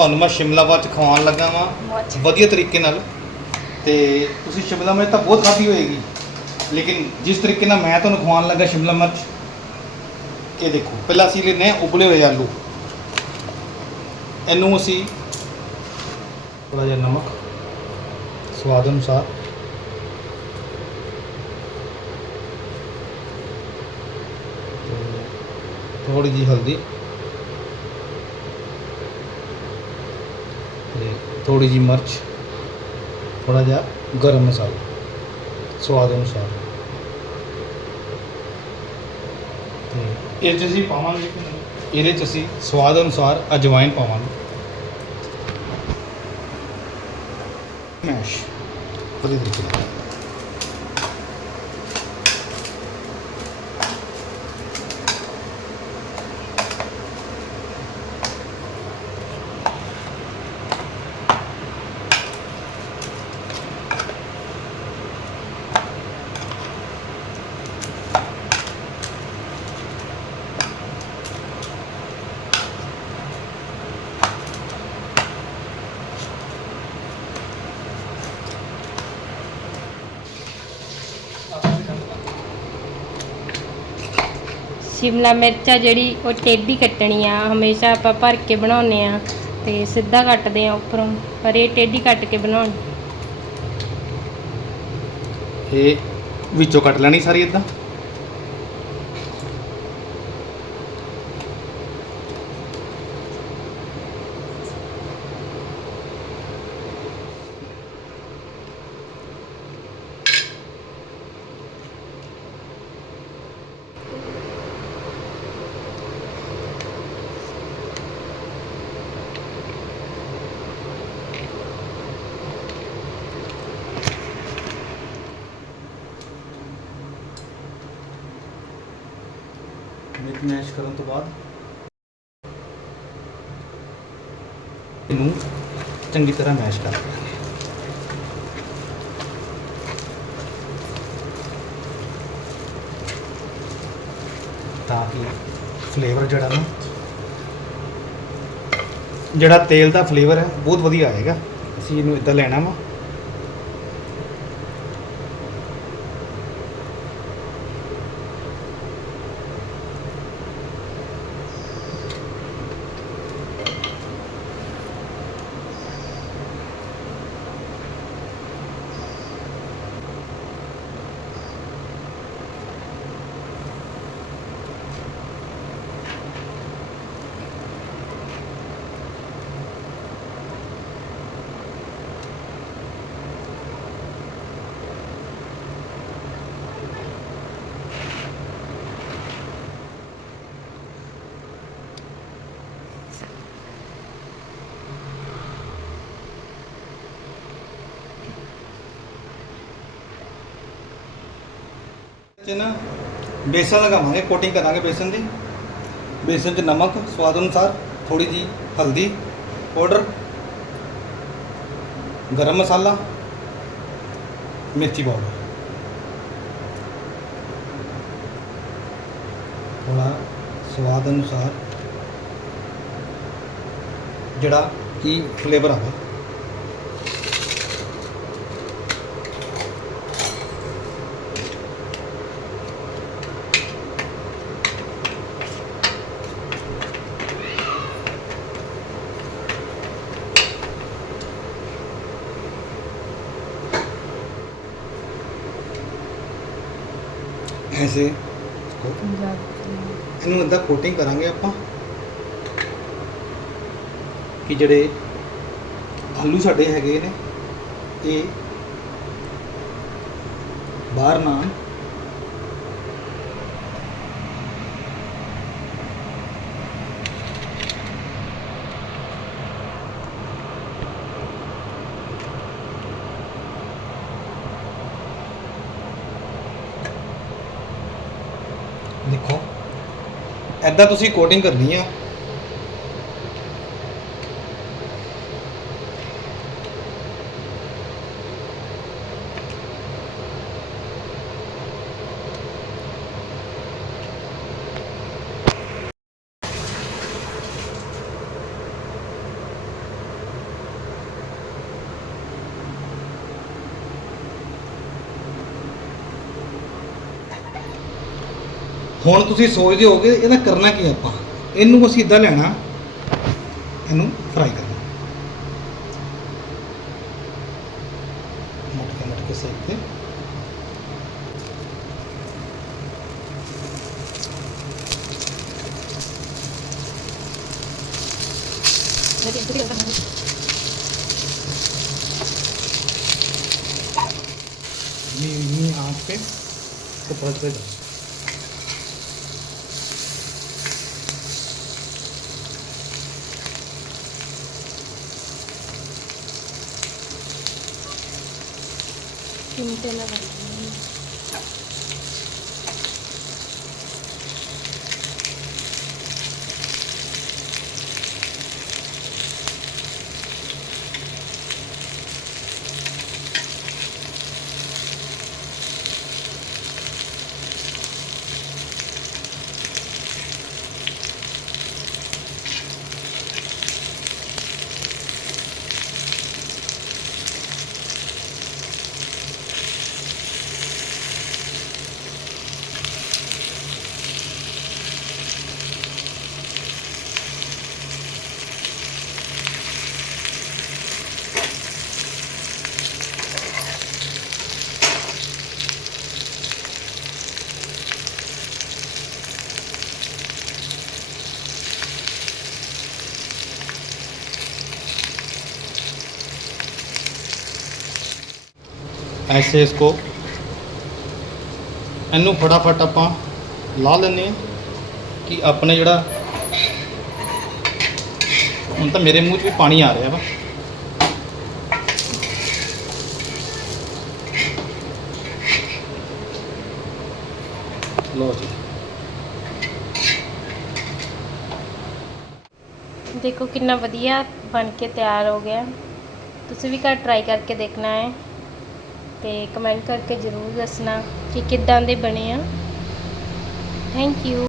ਤੁਹਾਨੂੰ ਮੈਂ ਸ਼ਿਮਲਾ ਮਿਰਚ ਖਵਾਉਣ ਲੱਗਾ ਵਾਂ। ਵਧੀਆ ਤਰੀਕੇ ਨਾਲ। ਤੇ ਤੁਸੀਂ ਸ਼ਿਮਲਾ ਮਿਰਚ ਤਾਂ ਬਹੁਤ ਖਾਧੀ ਹੋਏਗੀ। ਲੇਕਿਨ ਜਿਸ ਤਰੀਕੇ ਨਾਲ ਮੈਂ ਤੁਹਾਨੂੰ ਖਵਾਉਣ ਲੱਗਾ ਸ਼ਿਮਲਾ ਮਿਰਚ ਇਹ ਦੇਖੋ ਪਹਿਲਾਂ ਅਸੀਂ ਲੈਨੇ ਉਬਲੇ ਹੋਏ ਆਲੂ। ਇਹਨੂੰ ਅਸੀਂ ਥੋੜਾ ਜਿਹਾ ਨਮਕ ਸਵਾਦ ਅਨੁਸਾਰ ਥੋੜੀ ਜਿਹੀ ਹਲਦੀ ਤੇ ਥੋੜੀ ਜਿਹੀ ਮਿਰਚ ਥੋੜਾ ਜਿਹਾ ਗਰਮ ਮਸਾਲਾ ਸਵਾਦ ਅਨੁਸਾਰ। ਤੇ ਇਹ 'ਚ ਅਸੀਂ ਪਾਵਾਂਗੇ ਇਹਦੇ 'ਚ ਅਸੀਂ ਸਵਾਦ ਅਨੁਸਾਰ ਅਜਵਾਇਨ ਪਾਵਾਂਗੇ। ਮੈਸ਼ ਵਧੀਆ ਤਰੀਕੇ ਨਾਲ। ਸ਼ਿਮਲਾ ਮਿਰਚ ਆ ਜਿਹੜੀ ਉਹ ਟੇਢੀ ਕੱਟਣੀ ਆ ਹਮੇਸ਼ਾ ਆਪਾਂ ਭਰ ਕੇ ਬਣਾਉਂਦੇ ਆ ਤੇ ਸਿੱਧਾ ਕੱਟਦੇ ਆ ਉੱਪਰੋਂ, ਪਰ ਇਹ ਟੇਢੀ ਕੱਟ ਕੇ ਬਣਾਉਣੀ। ਇਹ ਵਿੱਚੋਂ ਕੱਟ ਲੈਣੀ ਸਾਰੀ ਇਦਾਂ ਮਿਕਸ ਮੈਸ਼ ਕਰਨ ਤੋਂ ਬਾਅਦ ਇਹਨੂੰ ਚੰਗੀ ਤਰ੍ਹਾਂ ਮੈਸ਼ ਕਰ ਲਾਂਗੇ ਤਾਂ ਕਿ ਫਲੇਵਰ ਜਿਹੜਾ ਨਾ, ਜਿਹੜਾ ਤੇਲ ਦਾ ਫਲੇਵਰ ਹੈ, ਬਹੁਤ ਵਧੀਆ ਆਏਗਾ। ਅਸੀਂ ਇਹਨੂੰ ਇਦਾਂ ਲੈਣਾ ਵਾ। ਚ ਨਾ ਬੇਸਨ ਲਗਾਵਾਂਗੇ ਕੋਟਿੰਗ ਕਰਾਂਗੇ ਬੇਸਨ ਦੀ। ਬੇਸਨ 'ਚ ਨਮਕ, ਸਵਾਦ ਅਨੁਸਾਰ ਥੋੜੀ ਜੀ ਹਲਦੀ ਪਾਊਡਰ, ਗਰਮ ਮਸਾਲਾ, ਮਿਰਚੀ ਪਾਊਡਰ। ਥੋੜਾ ਸਵਾਦ ਅਨੁਸਾਰ ਜਿਹੜਾ ਕੀ ਫਲੇਵਰ ਆਵੇ ਐਸੇ ਇਹਨੂੰ ਇਦਾਂ ਕੋਟਿੰਗ ਕਰਾਂਗੇ ਆਪਾਂ ਕਿ ਜਿਹੜੇ ਆਲੂ ਸਾਡੇ ਹੈਗੇ ਨੇ ਇਹ ਬਾਹਰ ਨਾ ਆਉਣ। ਦੇਖੋ ਐਦਾਂ ਤੁਸੀਂ ਕੋਟਿੰਗ ਕਰਨੀ ਆ ਹੁਣ ਤੁਸੀਂ ਸੋਚਦੇ ਹੋਗੇ ਇਹਦਾ ਕਰਨਾ ਕੀ ਆਪਾਂ ਇਹਨੂੰ ਅਸੀਂ ਇਦਾਂ ਲੈਣਾ ਇਹਨੂੰ ਫਰਾਈ ਕਰਨਾ ਮਟਕੇ ਮਟਕੇ ਸੇਕ ਤੇ धीमी आंच पे इसको पलटते जाओ ਸਿਮ ਤੇ ऐसे इसको इनू फटाफट आप ला लें कि अपने जड़ा हम तो मेरे मुँह भी पानी आ रहा वा देखो कि बढ़िया बन के तैयार हो गया। तुम भी घर ट्राई करके देखना है। ਤੇ ਕਮੈਂਟ ਕਰਕੇ ਜ਼ਰੂਰ ਦੱਸਣਾ ਕਿ ਕਿੱਦਾਂ ਦੇ ਬਣੇ ਆ। Thank you